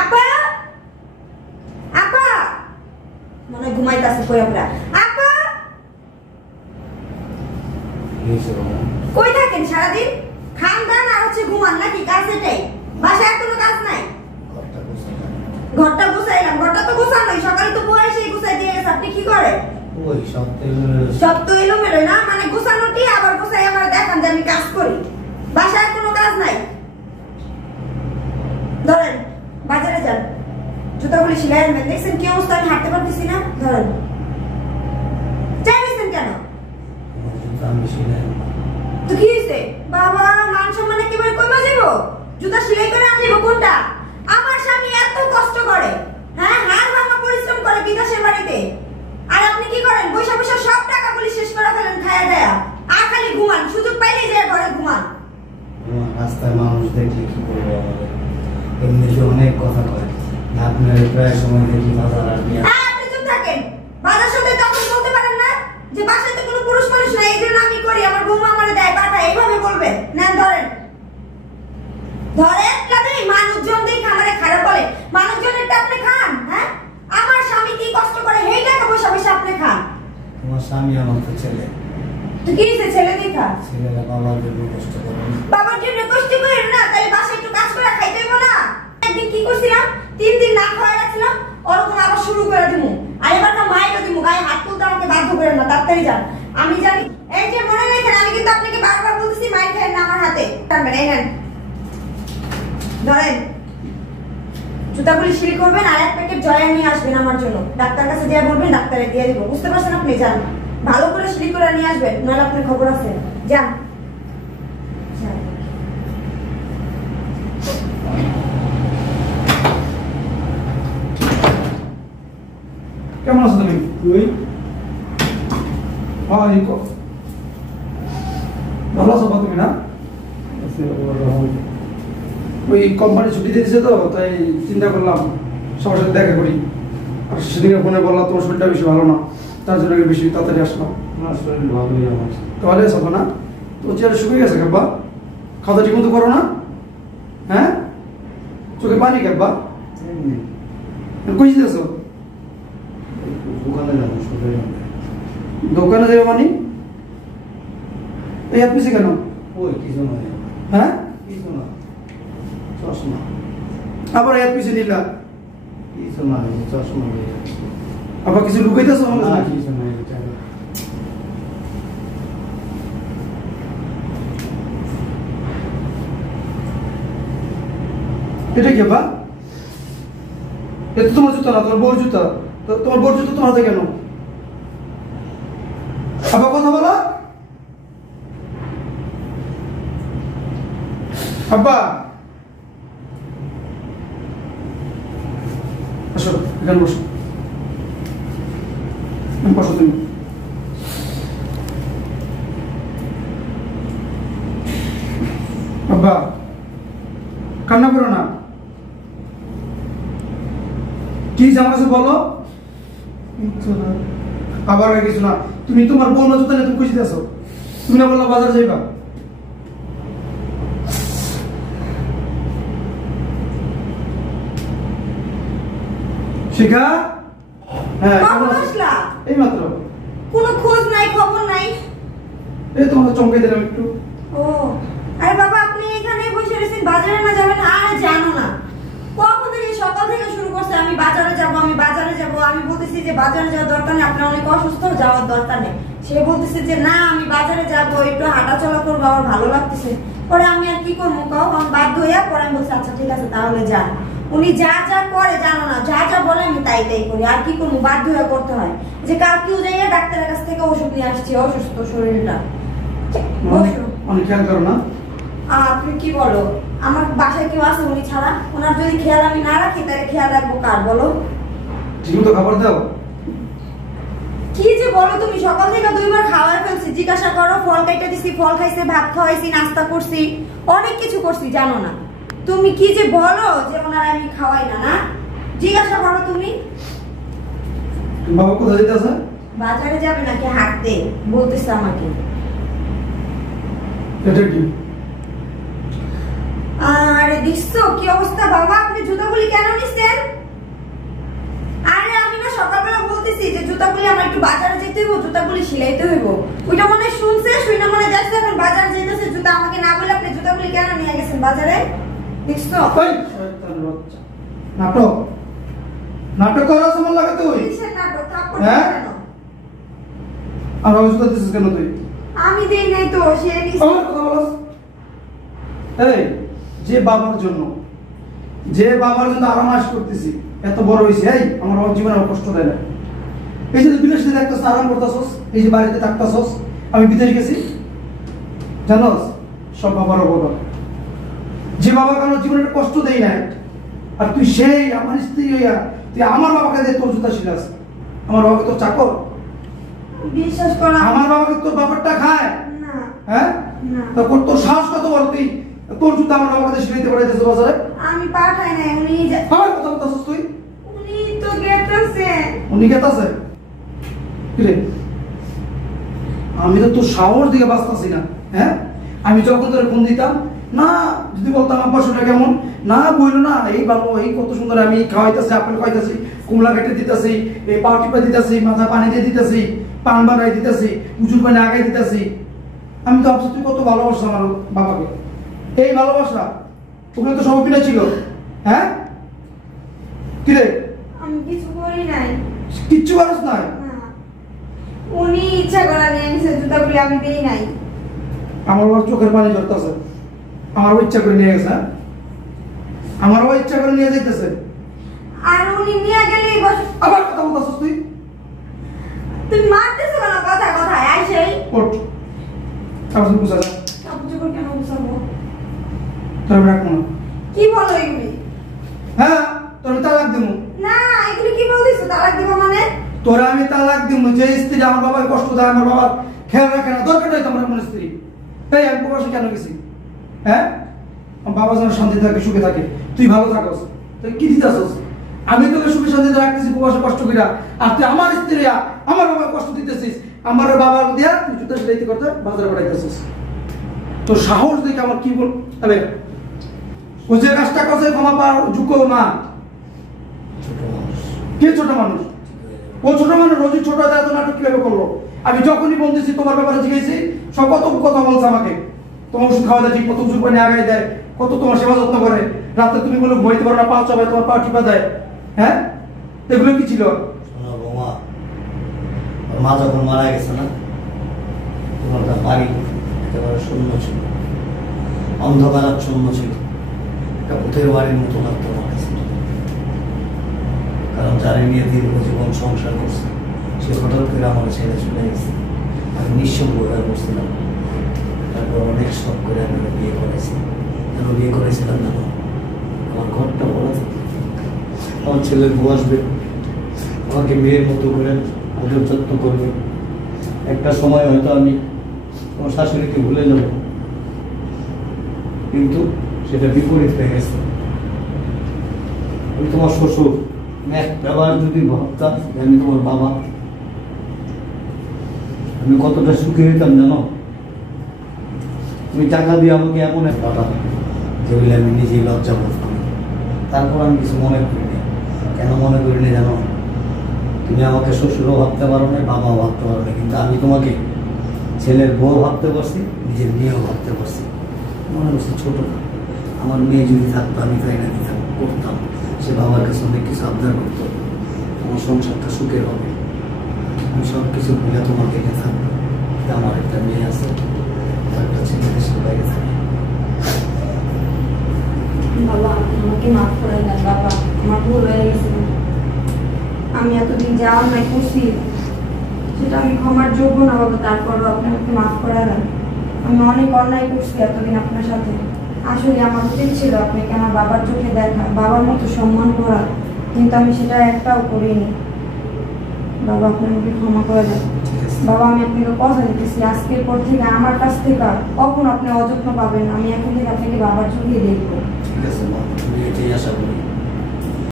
আপা আপা মনে ঘুমাইতাছে কই আপনারা আপা কই থাকেন সারাদিন খান দান আর হচ্ছে ঘুমান নাকি কাজ এটাই বাসায় কোনো কাজ নাই ঘরটা গুছাইলাম ঘরটা তো গুছানোই সকালে তো বউ এসে গুছাই দিয়ে গেছে আপনি কি করেন ওই সব তো এলোমেলো না মানে গুছানোটি আবার গুছাই আমার দেখান যে আমি কাজ করি বাসায় কোনো কাজ নাই ধরেন বাজারে যান জুতাগুলি সেলাই আনবেন দেখছেন কি অবস্থা আমি হাঁটতে পারতেছি না ধরেন চাইছেন কেন তো কি হয়েছে বাবা মান সম্মান একেবারে কমে যাব জুতা সেলাই করে আনবো কোনটা আমার স্বামী এত কষ্ট করে হ্যাঁ হাড় ভাঙা পরিশ্রম করে বিদেশের বাড়িতে আর আপনি কি করেন পয়সা পয়সা সব টাকা গুলি শেষ করে ফেলেন খায়া দেয়া আর খালি ঘুমান সুযোগ পাইলেই যায় ঘরে ঘুমান রাস্তায় মানুষ দেখলে কি করবো আমাদের এমনি যে অনেক কথা কয় আপনার প্রায় সময় দেখি বাজার আর আপনি চুপ থাকেন বাজার সাথে তখন বলতে পারেন না যে বাসায় তো কোনো পুরুষ মানুষ নাই এই জন্য আমি করি আমার বৌমা আমারে দেয় পাঠায় এইভাবে বলবে নেন ধরেন ধরেন কাজে মানুষজন দেখে আমারে খারাপ বলে মানুষজনেরটা আপনি খান হ্যাঁ আমার স্বামী কি কষ্ট করে এই টাকা পয়সা পয়সা আপনি খান তোমার স্বামী আমার তো ছেলে তো কি হইছে ছেলে দেখা ছেলেরা বাবার জন্য কষ্ট করে বাবার জন্য কষ্ট করে না তাহলে বাসায় একটু কাজ করে খাইতে হইব না একদিন কি করছিলাম 3 দিন না খাওয়া রাখছিলাম ওরকম আবার শুরু করে দিমু আর এবার তো মাইকে দিমু গায়ে হাত তুলতে আমাকে বাধ্য করেন না তাড়াতাড়ি যান আমি জানি এই যে মনে রাখেন আমি কিন্তু আপনাকে বারবার বলতেছি মাইক খাবেন না আমার হাতে টানবেন এই নেন ধরেন জুতাগুলি সিল করবেন আর এক প্যাকেট জয়া নিয়ে আসবেন আমার জন্য ডাক্তার কাছে যা বলবেন ডাক্তারে দিয়ে দিব বুঝতে পারছেন আপনি যান ভালো করে সিল করে নিয়ে আসবেন নাহলে আপনার খবর আছে যান কেমন আছো তুমি তুই ভালো আছো তুমি না ওই কোম্পানি ছুটি দিয়েছে তো তাই চিন্তা করলাম সবার সাথে দেখা করি আর সেদিনে ফোনে বললাম তোমার শরীরটা বেশি ভালো না তার জন্য বেশি তাড়াতাড়ি আসলাম আমার শরীর ভালোই আমার তাহলে আছো না তো চেয়ারে শুকিয়ে গেছে কাব্বা খাওয়া ঠিক মতো করো না হ্যাঁ চোখে পানি কাব্বা কই যেতেছো দোকানে যাবো শরীর দোকানে যাবে মানে এই হাত পিছিয়ে কেন ওই কিছু নয় হ্যাঁ কিছু না চশমা আবার হাত পিছিয়ে নিলা কিছু না চশমা আবার কিছু লুকাইতেছো আমার কাছে কিছু নাই এটা কি বা এটা তোমার জুতা না তোমার বউর জুতা তোমার বউর জুতা তোমার হাতে কেন আবার কথা বলো আব্বা আসো এখানে বসো বসো তুমি আব্বা কান্না করো না কি আমার কাছে বলো আবার কিছু না তুমি তোমার বোন জুতা নিয়ে তুমি খুশি আছো তুমি না বললো বাজার যাইবা শিখা হ্যাঁ এই মাত্র কোনো খোঁজ নাই খবর নাই এই তোমাকে চমকে দিলাম একটু ও আরে বাবা আপনি এখানে বসে রয়েছেন বাজারে না যাবেন আর জানো না কখন থেকে সকাল থেকে শুরু করছে আমি বাজারে যাব আমি বলতেছি যে বাজারে যাওয়ার দরকার নেই আপনি অনেক অসুস্থ যাওয়ার দরকার নেই সে বলতেছে যে না আমি বাজারে যাব একটু হাঁটাচলা করবো আমার ভালো লাগতেছে পরে আমি আর কি করবো কাও আমি বাধ্য হইয়া পরে আমি বলছি আচ্ছা ঠিক আছে তাহলে যান উনি যা যা করে জানো না যা যা বলে আমি তাই তাই করি আর কি করবো বাধ্য হয়ে করতে হয় যে কালকেও যাইয়া ডাক্তারের কাছ থেকে ওষুধ নিয়ে আসছি অসুস্থ শরীরটা অনেক খেয়াল করো না তুমি কি বলো আমার বাসায় কেউ আছে উনি ছাড়া ওনার যদি খেয়াল আমি না রাখি তাহলে খেয়াল রাখবো কার বলো ঠিকমতো খাবার দাও কি যে বলো তুমি সকাল থেকে 2 বার খাওয়াই ফেলছি জিজ্ঞাসা করো ফল কাইটা দিছি ফল খাইছে ভাত খাওয়াইছি নাস্তা করছি অনেক কিছু করছি জানো না তুমি কি যে বলো যে ওনার আমি খাওয়াই না না জিজ্ঞাসা করো তুমি বাবা কোথায় যেতেছে বাজারে যাবে নাকি হাঁটতে বলতেছে আমাকে এটা কি আরে দেখছো কি অবস্থা জুতাগুলি আমার একটু বাজারে যেতে হইব, জুতাগুলি সিলাইতে হইব। ওইটা মনে শুনছে, শুনে মনে যাচ্ছে এখন বাজারে যেতেছে, জুতা আমাকে না বলে আপনি জুতাগুলি কেন নিয়ে গেছেন বাজারে? দেখছো নাটক নাটক করার সময় লাগে তুই। কিসের নাটক? থাপ্পড় হ্যাঁ? কেন? আর অবস্থা দিছিস কেন তুই? আমি দেই নাই তো, সে নিছে। আমার কথা বলছ? এই যে বাবার জন্য আরামাস করতেছি, এত বড় হয়েছে, এই আমার বাবার জীবনে আর কষ্ট দেয় না। এই যে বিদেশে থাকতেছ, আরাম করতেছস, এই যে বাড়িতে থাকতেছস, আমি বিদেশ গেছি জানোস, সব বাবার অবদান। যে বাবার কারণে জীবনে কষ্ট দেই নাই, আর তুই সেই আমার স্ত্রী হইয়া তুই আমার বাবাকে দিয়ে তোর জুতা শিলাস। আমার বাবাকে তোর চাকর? বিশ্বাস করো আমার বাবাকে তোর বাবারটা খায়? না। হ্যাঁ, না। তোর সাহস কত বড়, তুই তোর জুতা আমার বাবাকে শিলাইতে পাঠাইতেছ বাজারে? আমি পাঠাই নাই, উনি আমার কথা বলতেছস তুই? উনি তো গেতেছে। উনি গেতাছে কিরে? আমি তো তোর সাহস দিকে বাঁচতাছি না। হ্যাঁ, আমি যখন তোর ফোন দিতাম না, যদি বলতাম আব্বা শোনা কেমন, না বইলো না, এই বাবু এই কত সুন্দর, আমি খাওয়াইতেছি, আপেল খাওয়াইতেছি, কুমলা কেটে দিতেছি, এই পাও টিপা দিতেছি, মাথা পানি দিয়ে দিতেছি, পান বানাই দিতেছি, উঁচুর পানি আগাই দিতেছি। আমি তো ভাবছি তুই কত ভালোবাসা আমার বাবাকে। এই ভালোবাসা ওখানে তো সব বিনা ছিল। হ্যাঁ কিরে? আমি কিছু করি নাই। কিচ্ছু করিস নাই? না। উনি ইচ্ছা করে নিয়ে গেছে জুতাগুলি, আমি দেই নাই। আমার বাবার চোখের পানি ঝরতেছে, আমারও ইচ্ছা করে নিয়ে গেছে। আমারও ইচ্ছা করে নিয়ে যাইতেছে। আর উনি নিয়ে গেলে বস। আবার কথা বলতেছিস তুই? তুমি মারতেছো কেন কথা কথায়? আইসেই ওঠ, কাগজ বুঝা যা, কাপড় চোপড় কেন গুছাবো? তোর রাখবো না। কি বলো এগুলি? হ্যাঁ, তোর আমি তালাক দিব। না, এগুলি কি বলতেছো? তালাক দিব মানে? তোরা আমি তালাক দিব। যে স্ত্রী আমার বাবার কষ্ট দেয়, আমার বাবার খেয়াল রাখে না, দরকার নাই তোমার মনে স্ত্রী। এই আমি প্রবাসে কেন গেছি? হ্যাঁ, আমার বাবা যেন শান্তি থাকে, সুখে থাকে, তুই ভালো থাকস। তুই কি দিতেছস? আমি তোকে সুখে শান্তিতে রাখতেছি প্রবাসে কষ্ট করিয়া, আর তুই আমার স্ত্রীরা আমার বাবার কষ্ট দিতেছিস, আমার বাবার দিয়া তুই জুতা সেলাইতে করতে বাজারে পাঠাইতেছিস। তোর সাহস দেখে আমার কি বল, তবে ও যে কাজটা করছে ক্ষমা পাওয়ার যোগ্য না। ছোট মানুষ। কে ছোট মানুষ? ও ছোট মানুষ, রোজ ছোট এত নাটক কিভাবে করলো? আমি যখনই বলতেছি তোমার ব্যাপারে জিজ্ঞেসি, সব কত কথা বলছে আমাকে, তোমার ওষুধ খাওয়া দেয় ঠিক, কত ওষুধ পানি আগাই দেয়, কত তোমার সেবা যত্ন করে, রাতে তুমি বলে ঘুমাইতে পারো না, পা চাবায় তোমার পা টিপা দেয়। হ্যাঁ, এগুলো কি ছিল? শোনো বৌমা, ওর মা যখন মারা গেছে না, তোমার তার বাড়ি একেবারে শূন্য ছিল, অন্ধকারাচ্ছন্ন ছিল, একটা ভূতের বাড়ির মতো লাগতো আমার কাছে। কারণ যারা নিয়ে দীর্ঘ জীবন সংসার করছে, সে হঠাৎ করে আমার ছেড়ে চলে গেছে। আমি নিঃসঙ্গ হয়ে পড়ছিলাম। তারপর অনেক শখ করে আমি ওকে বিয়ে করেছি। কেন বিয়ে করেছিলাম জানো? আমার ঘরটা বলা থাকে, আমার ছেলের বউ আসবে, আমাকে মেয়ের মতো করে আদর যত্ন করবে। একটা সময় হয়তো আমি আমার শাশুড়িকে ভুলে যাব, কিন্তু সেটা বিপরীত হয়ে গেছে। আমি তোমার শ্বশুর, আমি একটাবার যদি ভাবতাম যে আমি তোমার বাবা, আমি কতটা সুখী হইতাম জানো? তুমি টাকা দিয়ে আমাকে এমন এক বাবা, যেগুলি আমি নিজেই লজ্জা করতাম। তারপর আমি কিছু মনে করিনি। কেন মনে করিনি জানো? তুমি আমাকে শ্বশুরও ভাবতে পারো না, বাবাও ভাবতে পারো না, কিন্তু আমি তোমাকে ছেলের বউ ভাবতে পারছি, নিজের মেয়েও ভাবতে পারছি। মনে হচ্ছে ছোট, আমার মেয়ে যদি থাকতো আমি তাই না দিতাম, করতাম, সে বাবার কাছে অনেক কিছু আবদার করতো, আমার সংসারটা সুখের হবে। আমি সব কিছু ভুলে তোমাকে নিয়ে থাকবো। আমার একটা মেয়ে আছে, একটা ছেলে দেশের বাইরে থাকে। বাবা, আমাকে মাফ করে দেন বাবা, আমার ভুল হয়ে গেছে। আমি এতদিন যা অন্যায় করছি সেটা আমি ক্ষমার যোগ্য না বাবা, তারপরও আপনি আমাকে মাফ করে দেন। আমি অনেক অন্যায় করছি এতদিন আপনার সাথে। আসলে আমার উচিত ছিল আপনাকে আমার বাবার চোখে দেখা, বাবার মতো সম্মান করা, কিন্তু আমি সেটা একটাও করিনি। বাবা, আপনি আমাকে ক্ষমা করে দেন। বাবা, আমি আপনাকে কথা দিতেছি, আজকের পর থেকে আমার কাছ থেকে কখন আপনি অযত্ন পাবেন, আমি এখন থেকে আপনাকে বাবার চোখে দেখবো। ঠিক আছে মা, তুমি এটাই আশা করি।